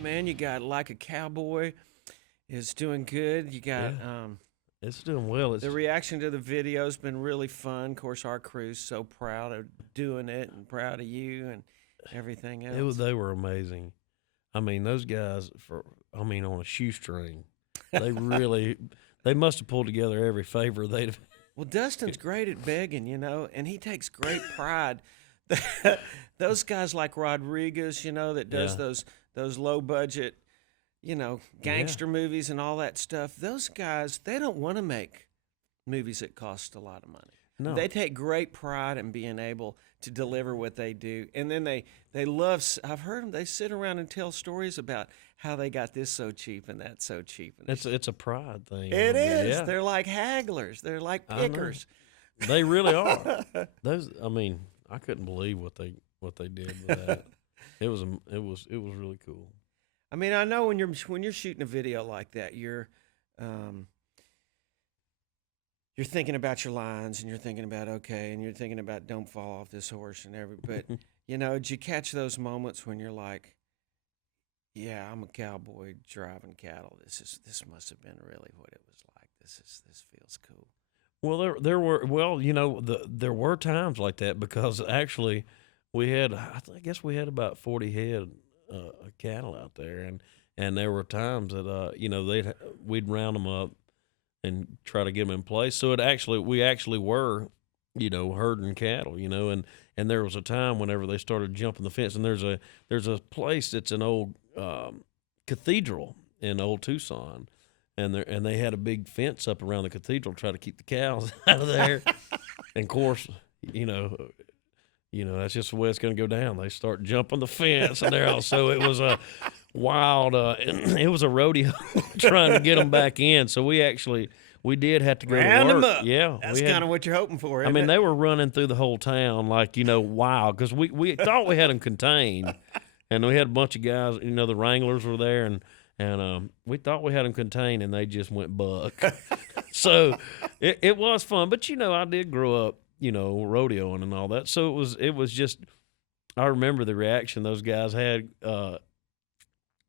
man. You got Like a Cowboy is doing good. You got Yeah, it's doing well. the reaction to the video's been really fun. Of course, our crew's so proud of doing it and proud of you and everything else. They were amazing. I mean, those guys on a shoestring. They really they must have pulled together every favor they'd. Well, Dustin's great at begging, and he takes great pride. Those guys like Rodriguez, that does Yeah, those low budget, yeah. gangster movies and all that stuff. Those guys, they don't want to make movies that cost a lot of money. No, They take great pride in being able to deliver what they do, and then they love. I've heard them. They sit around and tell stories about how they got this so cheap and that so cheap. And it's a pride thing. it is. Yeah, They're like hagglers. They're like I know. pickers. They really are. Those. I mean, I couldn't believe what they did with that. It was really cool. I mean, I know when you're shooting a video like that, um, you're thinking about your lines and you're thinking about okay, and you're thinking about don't fall off this horse and every. But did you catch those moments when you're like, yeah, I'm a cowboy driving cattle. This must have been really what it was like. This feels cool. Well, there were times like that because actually we had I guess we had about 40 head of cattle out there, and there were times that we'd round them up and try to get them in place. So we actually were herding cattle, and there was a time whenever they started jumping the fence, and there's a place that's an old cathedral in old Tucson, and they had a big fence up around the cathedral to try to keep the cows out of there. And of course, you know, that's just the way it's going to go down. They start jumping the fence, and they're all so it was a wild. It was a rodeo trying to get them back in. So we did have to go Round to them work. up. Yeah, That's kind of what you're hoping for, I isn't mean, it? they were running through the whole town like wild because we thought we had them contained, and we had a bunch of guys. The Wranglers were there, and we thought we had them contained, and they just went buck. So it was fun, but I did grow up, rodeoing and all that. So it was just I remember the reaction those guys had.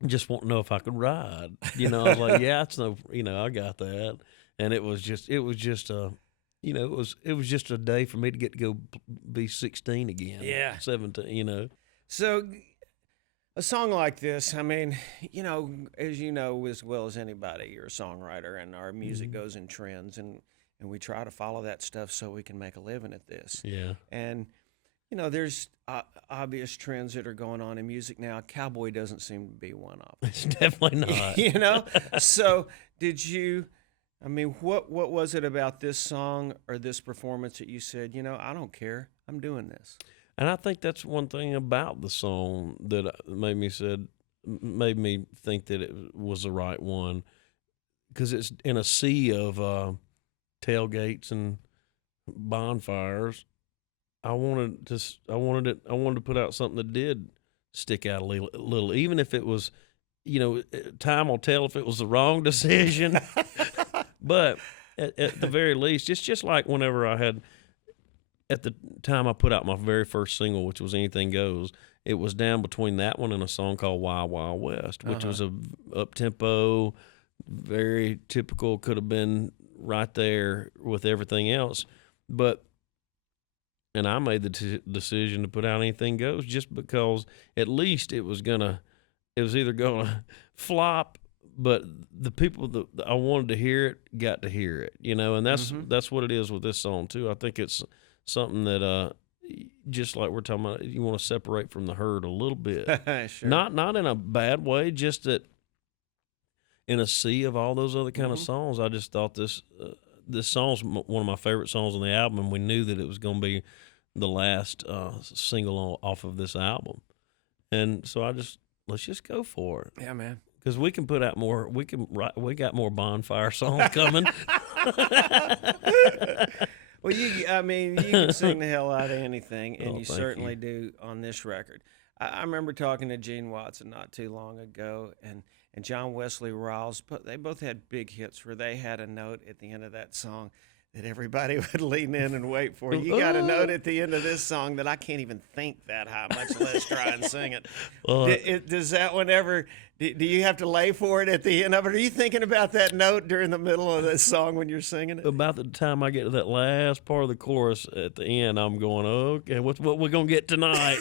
Just want to know if I could ride. I was like, yeah, it's no, I got that. And it was just it was just a day for me to get to go be 16 again. Yeah. 17. So a song like this, I mean, as you know as well as anybody, you're a songwriter, and our music Mhm. goes in trends, and we try to follow that stuff so we can make a living at this. Yeah. And there's obvious trends that are going on in music now. Cowboy doesn't seem to be one of them. It's definitely not. So did you? I mean, what was it about this song or this performance that you said, I don't care, I'm doing this? And I think that's one thing about the song that made me think that it was the right one, because it's in a sea of tailgates and bonfires. I wanted to put out something that did stick out a little, even if it was, time will tell if it was the wrong decision. But at the very least, it's just like whenever at the time I put out my very first single, which was Anything Goes. It was down between that one and a song called Wild Wild West, which was a up tempo, very typical. Could have been right there with everything else, and I made the decision to put out Anything Goes just because at least it was either gonna flop, but the people that I wanted to hear it got to hear it, and that's what it is with this song too. I think it's something that just like we're talking about, you want to separate from the herd a little bit, Sure. not in a bad way, just that in a sea of all those other kind of songs, I just thought this song's one of my favorite songs on the album, and we knew that it was going to be the last single off of this album, and so let's just go for it. Yeah, man. Because we can put out more. We got more bonfire songs coming. Well, I mean, you can sing the hell out of anything, and Oh, you thank certainly you. do on this record. I remember talking to Gene Watson not too long ago, and John Wesley Riles, but they both had big hits where they had a note at the end of that song that everybody would lean in and wait for. You got a note at the end of this song that I can't even think that high, much less try and sing it. Well, Does that one ever? Do you have to lay for it at the end of it? Are you thinking about that note during the middle of this song when you're singing it? about the time I get to that last part of the chorus at the end, I'm going, okay, what we're gonna get tonight?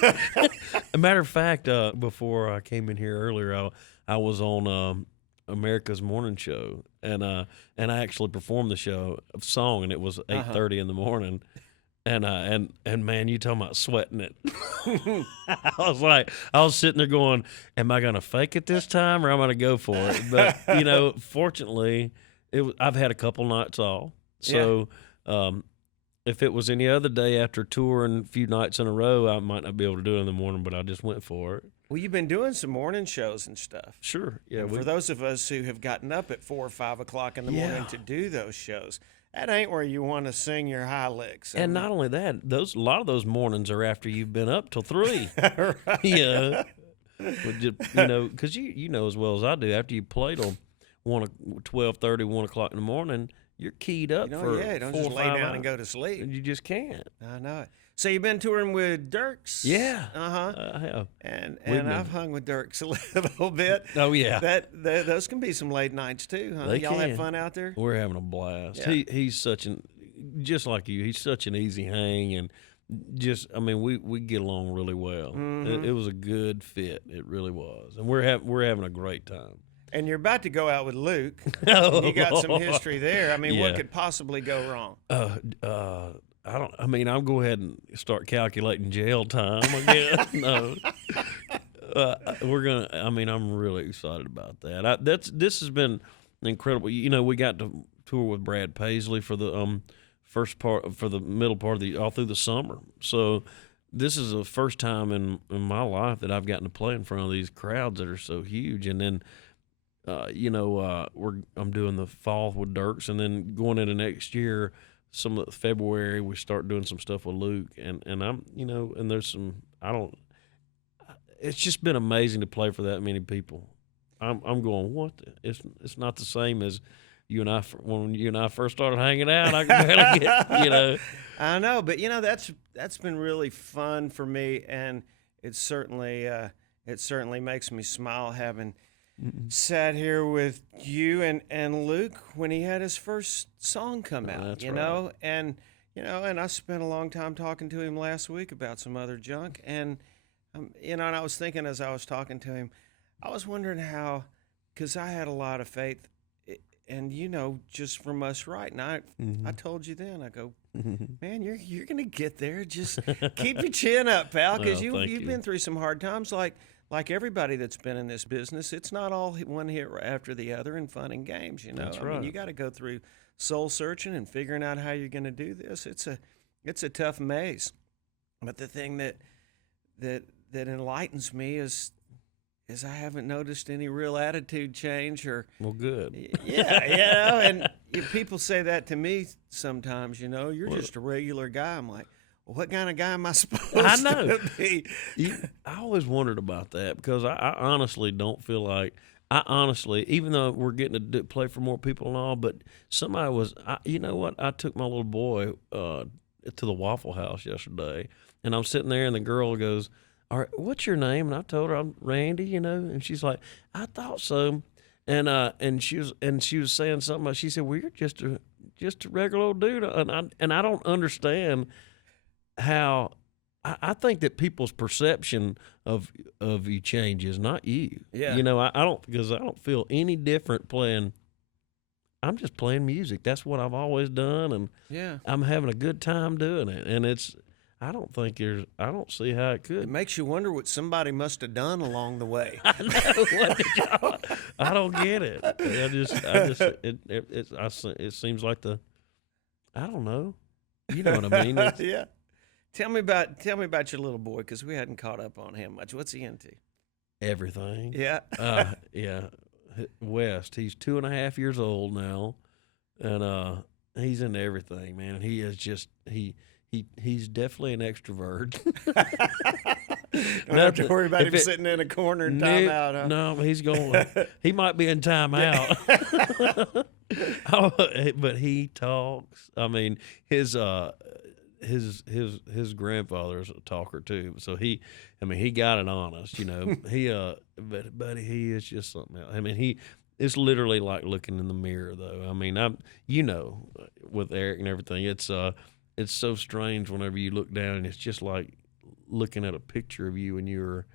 A matter of fact, before I came in here earlier, I was on America's Morning Show, and I actually performed the song, and it was 8:30 in the morning. And man, you talking about sweating it. I was sitting there going, am I going to fake it this time or am I going to go for it? But, fortunately, I've had a couple nights off. So if it was any other day after touring a few nights in a row, I might not be able to do it in the morning, but I just went for it. Well, you've been doing some morning shows and stuff. Sure. Yeah. And for those of us who have gotten up at 4 or 5 o'clock in the morning to do those shows, that ain't where you want to sing your high licks. And not only that, a lot of those mornings are after you've been up till 3. Right. Yeah. Because you know as well as I do, after you play till 12:30, 1 o'clock in the morning, you're keyed up for don't 4 just or lay 5 down hours. and go to sleep. You just can't. I know it. So you've been touring with Dirks? Yeah. Uh-huh. I have. And I've hung with Dirks a little bit. Oh, yeah. Those can be some late nights too, huh? They Y'all can. have fun out there? We're having a blast. Yeah. He's just like you, he's such an easy hang, and we get along really well. Mm-hmm. It was a good fit. It really was. And we're having a great time. And you're about to go out with Luke. Oh, You got some history there. I mean, Yeah. what could possibly go wrong? I'll go ahead and start calculating jail time, I guess. No. I'm really excited about that. This has been incredible. We got to tour with Brad Paisley for the middle part of all through the summer. So this is the first time in my life that I've gotten to play in front of these crowds that are so huge. And then, I'm doing the fall with Dirks, and then going into next year, February, we start doing some stuff with Luke, and I'm, and there's some, it's just been amazing to play for that many people. I'm going, what? It's not the same as when you and I first started hanging out. I could barely get, I know, but that's been really fun for me, and it certainly makes me smile having sat here with you and Luke when he had his first song come out. That's right. And I spent a long time talking to him last week about some other junk, and and I was thinking as I was talking to him, I was wondering how, because I had a lot of faith. And just from us writing, I told you then, I go, man, you're gonna get there. Just keep your chin up, pal, because you've been through some hard times, like everybody that's been in this business. It's not all one hit after the other and fun and games. That's right. You got to go through soul searching and figuring out how you're gonna do this. It's a tough maze, but the thing that enlightens me is I haven't noticed any real attitude change or. Well, good. Yeah, and people say that to me sometimes. You're just a regular guy. I'm like, well, what kind of guy am I supposed to be? I always wondered about that because I honestly don't feel like. Even though we're getting to play for more people and all, but somebody was. You know what? I took my little boy to the Waffle House yesterday, and I'm sitting there, and the girl goes, all right, what's your name? And I told her I'm Randy, and she's like, I thought so. And she was saying something. She said, well, you're just a regular old dude. And I don't understand how. I think that people's perception of you changes, not you. Yeah. I don't feel any different playing. I'm just playing music. That's what I've always done, and I'm having a good time doing it. And I don't see how it could. It makes you wonder what somebody must have done along the way. I know. I don't get it. It seems like I don't know. You know what I mean? Yeah. Tell me about your little boy, because we hadn't caught up on him much. What's he into? Everything. Yeah. Yeah. West. He's 2.5 years old now, and he's into everything, man. And he is just He's definitely an extrovert. Don't have to worry about him sitting in a corner in timeout. Huh? No, he's going. He might be in timeout. Oh, but he talks. I mean, his grandfather's a talker too. So he got it on us. But he is just something else. I mean, it's literally like looking in the mirror, though. I mean, with Eric and everything, it's so strange whenever you look down and it's just like looking at a picture of you when you were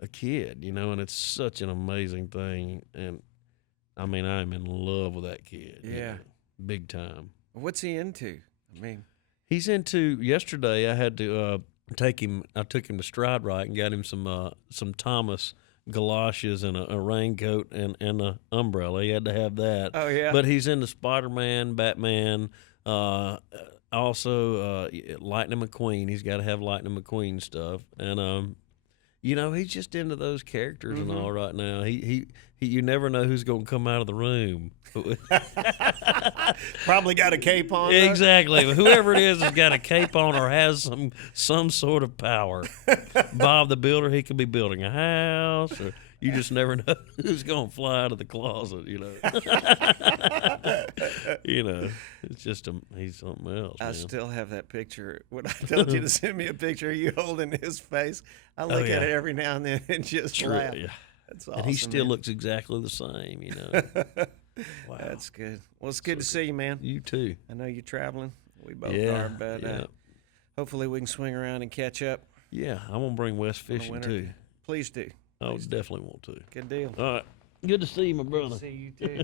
a kid, and it's such an amazing thing. And I mean, I'm in love with that kid. Yeah. Big time. What's he into? I mean, he's into. Yesterday, I had to take him. I took him to Stride Right and got him some Thomas galoshes and a raincoat and an umbrella. He had to have that. Oh yeah. But he's into Spider-Man, Batman. Also, Lightning McQueen. He's got to have Lightning McQueen stuff. And he's just into those characters and all right now. He you never know who's going to come out of the room. Probably got a cape on. Though. Exactly. Whoever it is has got a cape on or has some sort of power. Bob the Builder, he could be building a house, or you just never know who's going to fly out of the closet. It's just he's something else. I man. still have that picture. When I told you to send me a picture of you holding his face, I look at it every now and then and just laugh. Yeah. That's awesome. And he still man. looks exactly the same. Wow. That's good. Well, it's good to see you, man. You too. I know you're traveling. We both are, but hopefully we can swing around and catch up. Yeah, I'm gonna bring West fishing too. Please do. I would definitely want to. Good deal. All right. Good to see you, my brother. See you too.